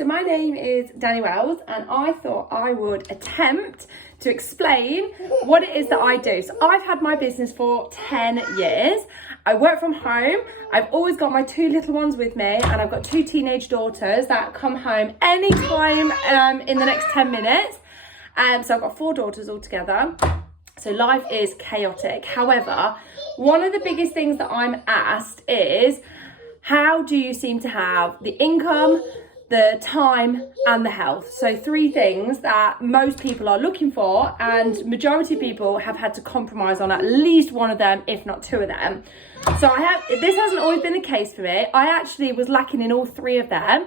so my name is Danny Wells and I thought I would attempt to explain what it is that I do. So I've had my business for 10 years. I work from home. I've always got my 2 little ones with me and I've got 2 teenage daughters that come home anytime in the next 10 minutes. So I've got 4 daughters altogether. So life is chaotic. However, one of the biggest things that I'm asked is, how do you seem to have the income, the time and the health? So 3 things that most people are looking for, and majority of people have had to compromise on at least one of them, if not 2 of them. So this hasn't always been the case for me. I actually was lacking in all 3 of them.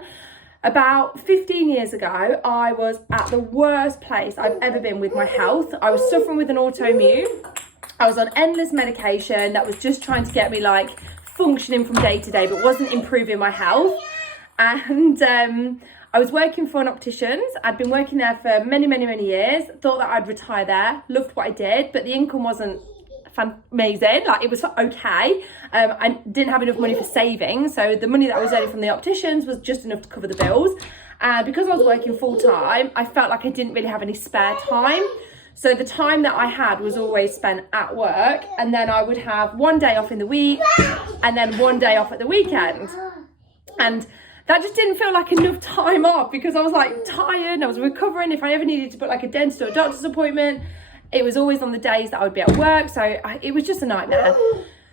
About 15 years ago, I was at the worst place I've ever been with my health. I was suffering with an autoimmune. I was on endless medication that was just trying to get me like functioning from day to day, but wasn't improving my health. And I was working for an optician's. I'd been working there for many years. Thought that I'd retire there. Loved what I did, but the income wasn't amazing. Like, it was okay. I didn't have enough money for savings, so the money that I was earning from the opticians was just enough to cover the bills. And because I was working full time, I felt like I didn't really have any spare time. So the time that I had was always spent at work, and then I would have 1 day off in the week and then 1 day off at the weekend. And that just didn't feel like enough time off because I was like tired and I was recovering. If I ever needed to book like a dentist or a doctor's appointment, it was always on the days that I would be at work. So it was just a nightmare.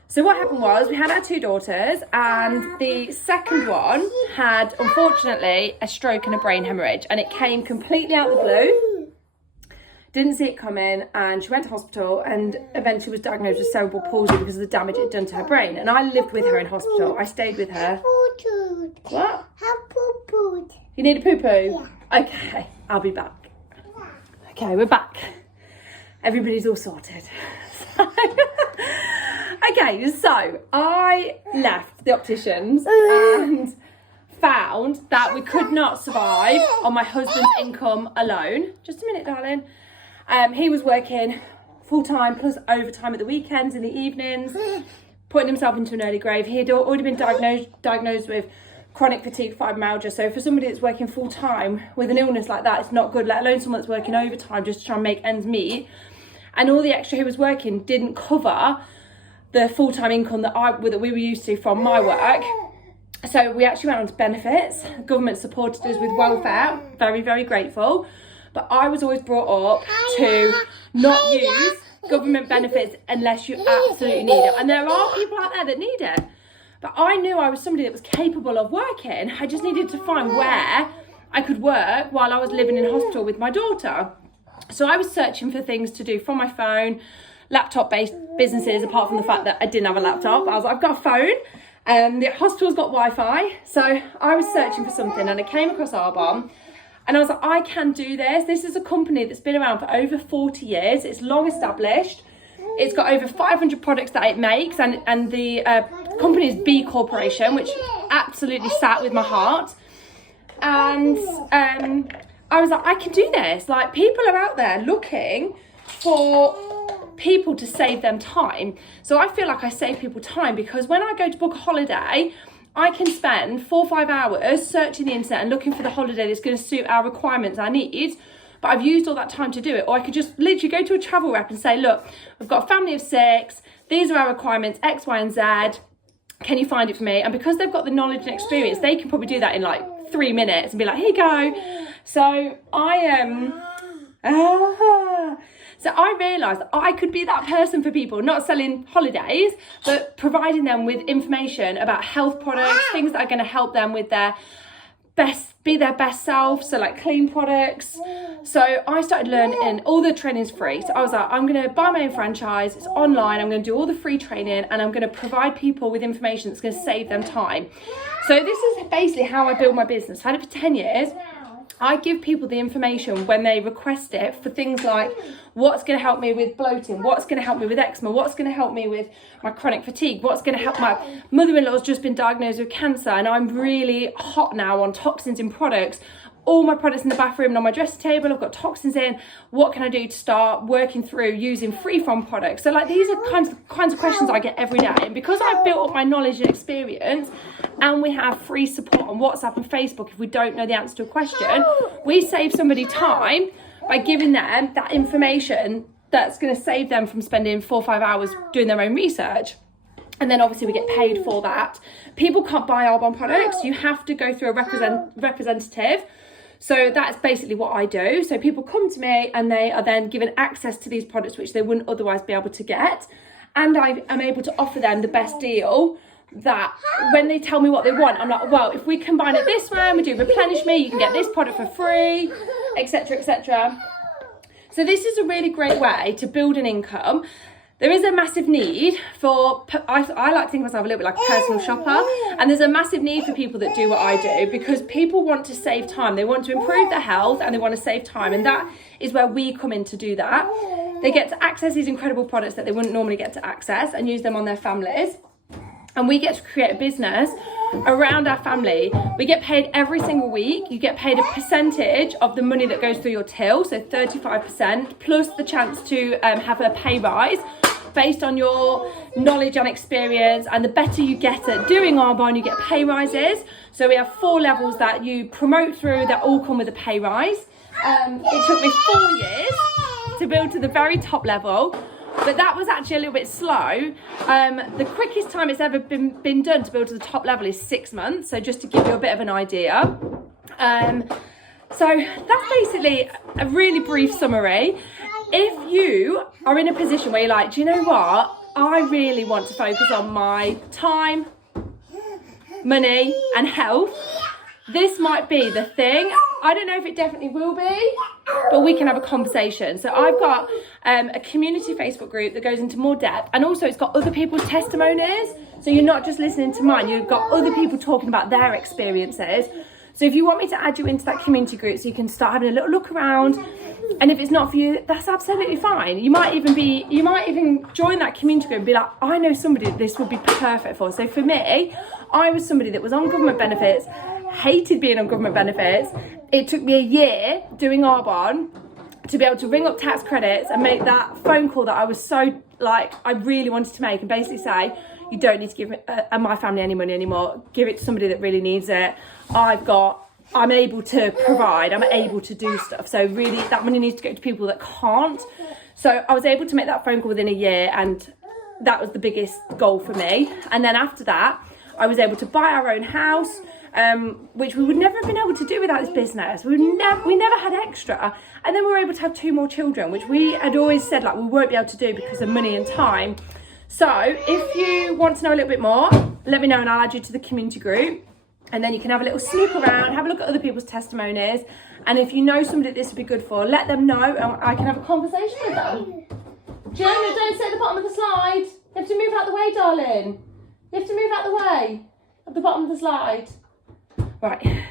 So what happened was, we had our 2 daughters and the second one had, unfortunately, a stroke and a brain hemorrhage, and it came completely out of the blue. Didn't see it coming, and she went to hospital and eventually was diagnosed with cerebral palsy because of the damage it had done to her brain. And I lived with her in hospital. I stayed with her. What? Poo-pooed. You need a poo-poo? Yeah. Okay, I'll be back. Okay, we're back. Everybody's all sorted. Okay, so I left the opticians and found that we could not survive on my husband's income alone. Just a minute, darling. He was working full-time plus overtime at the weekends, in the evenings, putting himself into an early grave. He had already been diagnosed with chronic fatigue fibromyalgia. So for somebody that's working full-time with an illness like that, it's not good, let alone someone that's working overtime just to try and make ends meet. And all the extra he was working didn't cover the full-time income that we were used to from my work. So we actually went on to benefits. The government supported us with welfare. Very grateful. But I was always brought up to not use government benefits unless you absolutely need it. And there are people out there that need it. But I knew I was somebody that was capable of working. I just needed to find where I could work while I was living in hospital with my daughter. So I was searching for things to do from my phone, laptop-based businesses, apart from the fact that I didn't have a laptop. I was like, I've got a phone. The hospital's got Wi-Fi. So I was searching for something and I came across Arbonne. And I was like, I can do this. This is a company that's been around for over 40 years. It's long established. It's got over 500 products that it makes. And the company is B Corporation, which absolutely sat with my heart. And I was like, I can do this. Like, people are out there looking for people to save them time. So I feel like I save people time because when I go to book a holiday, I can spend 4 or 5 hours searching the internet and looking for the holiday that's going to suit our requirements, our needs. But I've used all that time to do it. Or I could just literally go to a travel rep and say, look, we've got a family of 6. These are our requirements, X, Y, and Z. Can you find it for me? And because they've got the knowledge and experience, they can probably do that in like 3 minutes and be like, here you go. So I realised that I could be that person for people, not selling holidays, but providing them with information about health products, things that are going to help them with their be their best self, so like clean products. So I started learning, all the training's free. So I was like, I'm going to buy my own franchise, it's online, I'm going to do all the free training and I'm going to provide people with information that's going to save them time. So this is basically how I build my business. I had it for 10 years. I give people the information when they request it for things like what's going to help me with bloating, what's going to help me with eczema, what's going to help me with my chronic fatigue, what's going to help my mother-in-law's just been diagnosed with cancer and I'm really hot now on toxins in products. all my products in the bathroom and on my dressing table. I've got toxins in. What can I do to start working through using free from products? So like these are kinds of questions I get every day. And because I've built up my knowledge and experience, and we have free support on WhatsApp and Facebook if we don't know the answer to a question, we save somebody time by giving them that information that's going to save them from spending 4 or 5 hours doing their own research. And then obviously we get paid for that. People can't buy Arbonne products. You have to go through a representative. So that's basically what I do. So people come to me and they are then given access to these products which they wouldn't otherwise be able to get. And I am able to offer them the best deal, that when they tell me what they want, I'm like, well, if we combine it this way and we do replenish me, you can get this product for free, etc, etc. So this is a really great way to build an income. There is a massive need for, I like to think of myself a little bit like a personal shopper, and there's a massive need for people that do what I do, because people want to save time. They want to improve their health and they want to save time, and that is where we come in to do that. They get to access these incredible products that they wouldn't normally get to access and use them on their families. And we get to create a business around our family. We get paid every single week. You get paid a percentage of the money that goes through your till, so 35%, plus the chance to have a pay rise based on your knowledge and experience. And the better you get at doing Arbonne, you get pay rises. So we have 4 levels that you promote through that all come with a pay rise. It took me 4 years to build to the very top level, but that was actually a little bit slow. The quickest time it's ever been done to build to the top level is 6 months. So just to give you a bit of an idea. So that's basically a really brief summary. If you are in a position where you're like, do you know what? I really want to focus on my time, money and health. This might be the thing. I don't know if it definitely will be, but we can have a conversation. So I've got a community Facebook group that goes into more depth, and also it's got other people's testimonies. So you're not just listening to mine, you've got other people talking about their experiences. So if you want me to add you into that community group so you can start having a little look around, and if it's not for you, that's absolutely fine. You might even join that community group and be like, I know somebody that this would be perfect for. So for me, I was somebody that was on government benefits, hated being on government benefits. It took me a year doing Arbonne to be able to ring up tax credits and make that phone call that I was so like, I really wanted to make, and basically say, you don't need to give my family any money anymore. Give it to somebody that really needs it. I'm able to provide, I'm able to do stuff. So really that money needs to go to people that can't. So I was able to make that phone call within a year, and that was the biggest goal for me. And then after that, I was able to buy our own house, which we would never have been able to do without this business. We never had extra. And then we were able to have 2 more children, which we had always said like we won't be able to do because of money and time. So if you want to know a little bit more, let me know and I'll add you to the community group. And then you can have a little snoop around, have a look at other people's testimonies. And if you know somebody that this would be good for, let them know and I can have a conversation with them. Jonah, don't sit at the bottom of the slide. You have to move out the way, darling. You have to move out the way of the bottom of the slide. Right.